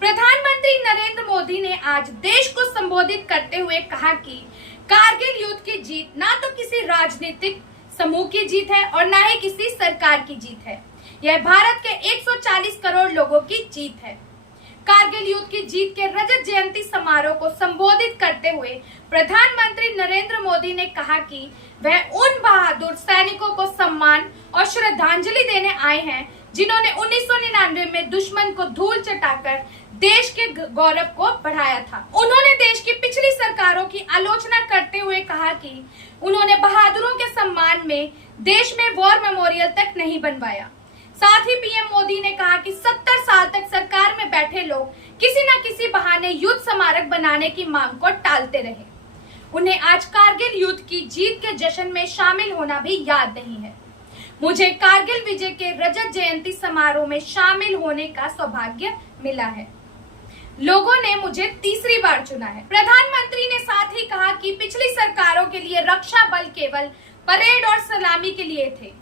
प्रधानमंत्री नरेंद्र मोदी ने आज देश को संबोधित करते हुए कहा कि कारगिल युद्ध की जीत ना तो किसी राजनीतिक समूह की जीत है और ना ही किसी सरकार की जीत है। यह भारत के 140 करोड़ लोगों की जीत है। कारगिल युद्ध की जीत के रजत जयंती समारोह को संबोधित करते हुए प्रधानमंत्री नरेंद्र मोदी ने कहा कि वह उन बहादुर सैनिकों को सम्मान और श्रद्धांजलि देने आए हैं जिन्होंने 1999 में दुश्मन को धूल चटाकर देश के गौरव को बढ़ाया था। उन्होंने देश की पिछली सरकारों की आलोचना करते हुए कहा कि उन्होंने बहादुरों के सम्मान में देश में वॉर मेमोरियल तक नहीं बनवाया। साथ ही पीएम मोदी ने कहा कि 70 साल तक सरकार में बैठे लोग किसी न किसी बहाने युद्ध स्मारक बनाने की मांग को टालते रहे। उन्हें आज कारगिल युद्ध की जीत के जश्न में शामिल होना भी याद नहीं है। मुझे कारगिल विजय के रजत जयंती समारोह में शामिल होने का सौभाग्य मिला है। लोगों ने मुझे तीसरी बार चुना है। प्रधानमंत्री ने साथ ही कहा कि पिछली सरकारों के लिए रक्षा बल केवल परेड और सलामी के लिए थे।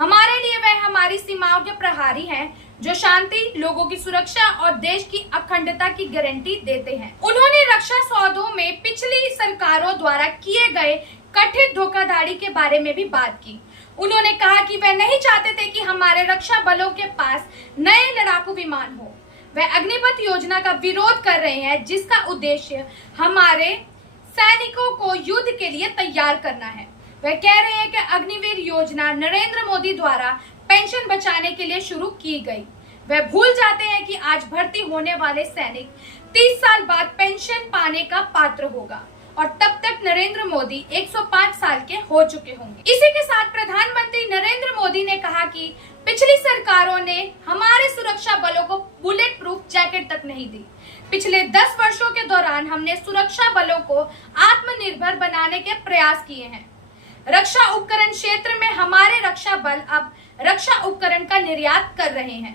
हमारे लिए वह हमारी सीमाओं के प्रहरी हैं जो शांति, लोगों की सुरक्षा और देश की अखंडता की गारंटी देते हैं। उन्होंने रक्षा सौदों में पिछली सरकारों द्वारा किए गए कथित धोखाधड़ी के बारे में भी बात की। उन्होंने कहा कि वह नहीं चाहते थे कि हमारे रक्षा बलों के पास नए लड़ाकू विमान हो। वह अग्निपथ योजना का विरोध कर रहे हैं जिसका उद्देश्य हमारे सैनिकों को युद्ध के लिए तैयार करना है। वह कह रहे हैं कि अग्निवीर योजना नरेंद्र मोदी द्वारा पेंशन बचाने के लिए शुरू की गई। वह भूल जाते हैं कि आज भर्ती होने वाले सैनिक 30 साल बाद पेंशन पाने का पात्र होगा और तब तक नरेंद्र मोदी 105 साल के हो चुके होंगे। इसी के साथ प्रधानमंत्री नरेंद्र मोदी ने कहा कि पिछली सरकारों ने हमारे सुरक्षा बलों को बुलेट प्रूफ जैकेट तक नहीं दी। पिछले 10 वर्षों के दौरान हमने सुरक्षा बलों को आत्मनिर्भर बनाने के प्रयास किए हैं। रक्षा उपकरण क्षेत्र में हमारे रक्षा बल अब रक्षा उपकरण का निर्यात कर रहे हैं।